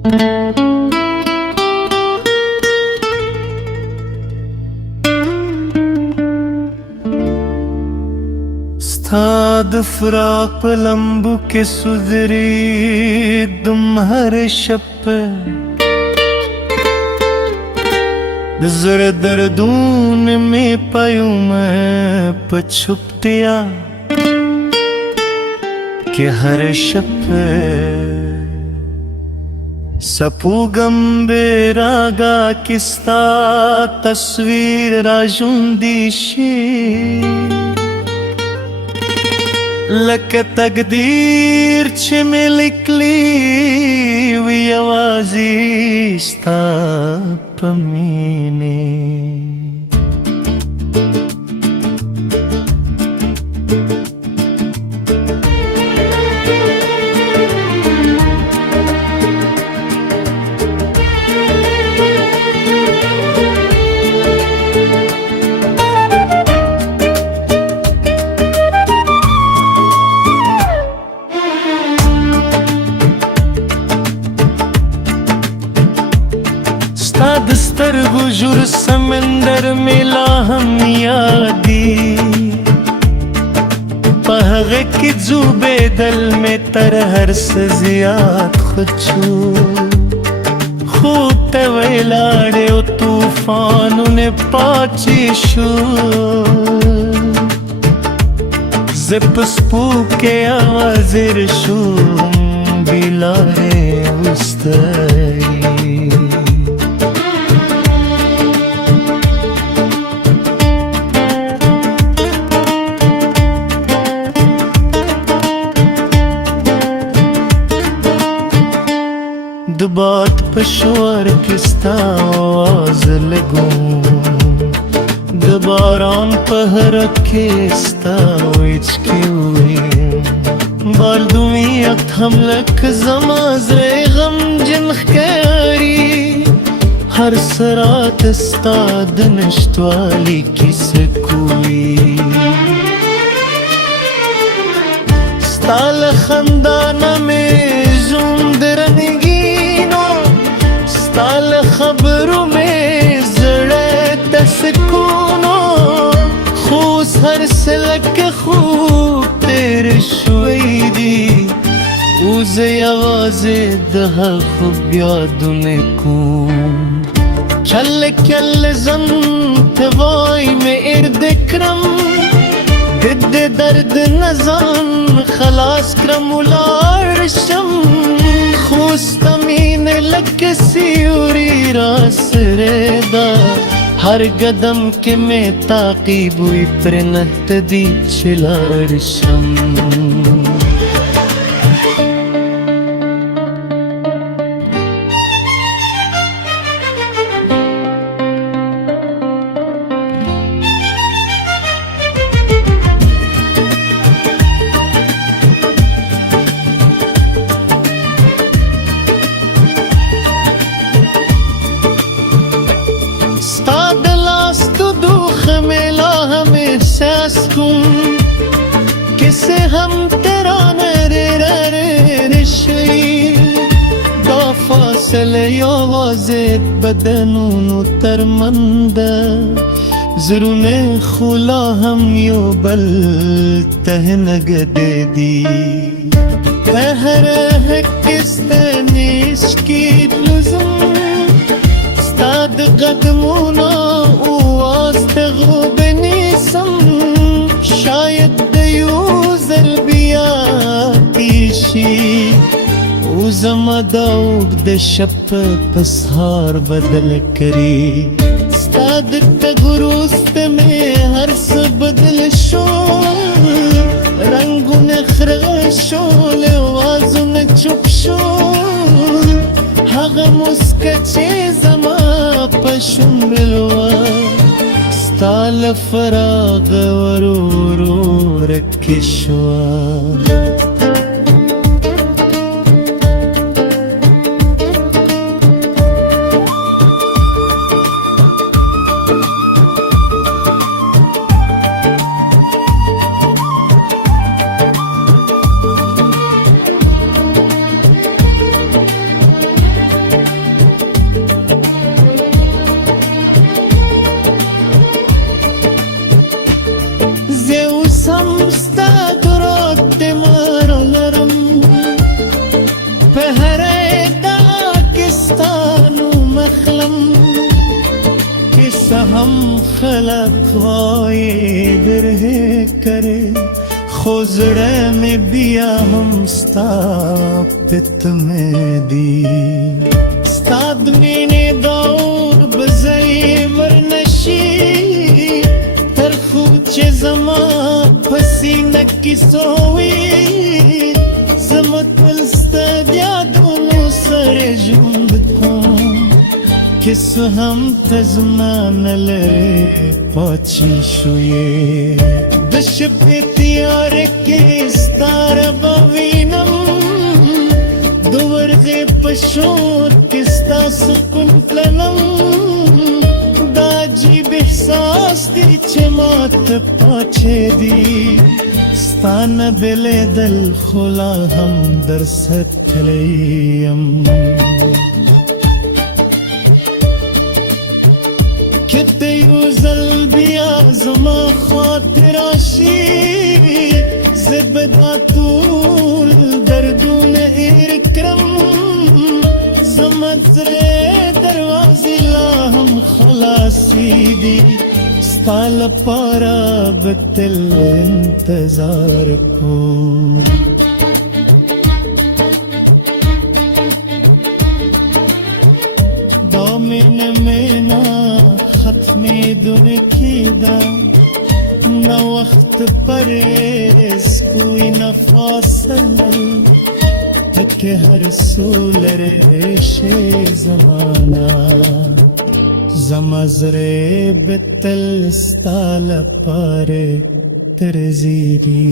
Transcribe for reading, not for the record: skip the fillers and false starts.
ستاد فراق په لمبو کې سوځېدم هر شپه د زړه دردونه مې پایومه په چوپتیا کې هر شپه سپوږم بیراګه کې ستا تصویر راژوندی شي لکه تقدیر چې مې لیکلی وي یوازې ستا په مینې د سترګو ژور سمندر مې لا هم یادي په هغه کې ډوبېدل مې تر هر څه زیات خوښو خوب ته ولاړې او طوفانونه پاتې شو زه په سپوږکۍ حاضر شوم بې لارې وستړی د باد په شور کې ستا آواز لګوم د باران په حرک کې ستا ویچکې ویم بالدویت هم لکه زما زړه غمجن ښکاري هر څه راته ستا د نشتوالي کیسه کوي ستا له خندانه مې ژوند درنګي ستال خبرو میں زړه ته سکون خوس هر سلک خوب تیر شوی دی اوس یوازې د هغه یادونه کوم چل کل زن ته وای مې ارد کرم د درد نزان خلاص کرم ولاړ شم خوست مین لک سیوری راسره دا هر قدم کې مې تعقیب وي پر نهتدي چې لاړ شم ستا د لاس تو دوخ میں لا ہم احساس کن کسے ہم تیرا نرشی دا فاصله یوازت بدنونو ترمند زرونه خولا هم یو بل ته نگده دی هر حکستنیش کی لزم ستاد قدمونا واستغرب نیسم شاید دیوزر بیاتیشی اوزم داوگ د شپ پسهار بدل کری ستاد تگروست میں ہر سا بدل شو رنگون خرشو لوازون چپ شو هغه مسکه چې زما په شونډلوه ستا له فراغه ورو ورو ورکې شوه خلق درहे करे खोजड़े में बिया हम स्थापित में दी स्ताद मैंने दौर बजई वरनशी तरफूचे जमा फसी नक्की सोई जमत الستاديا दोनों सरे जुंद को किस हम तजमान लरे पहुंची शुए दश पे त्यार के स्तार बवीनम दुवर्गे पशोर किस्ता सुकुन प्लनम दाजी बेहसास दी चमात पाछे दी स्थान बेले दल खुला हम दरसत खलेयम किते युजल बिया जमा खातिराशी زبدا طول دردون इरक्रम زمزरे दरवाज़े ला हम खलासी दी स्ताल पारा बतिल इंतजार को दामिन में ना खत्मे दुन कीदा न वक्त परेज कोई न फासल तक हर सूल रेशे जमाना जमजरे बितल स्ताल पर तरजीरी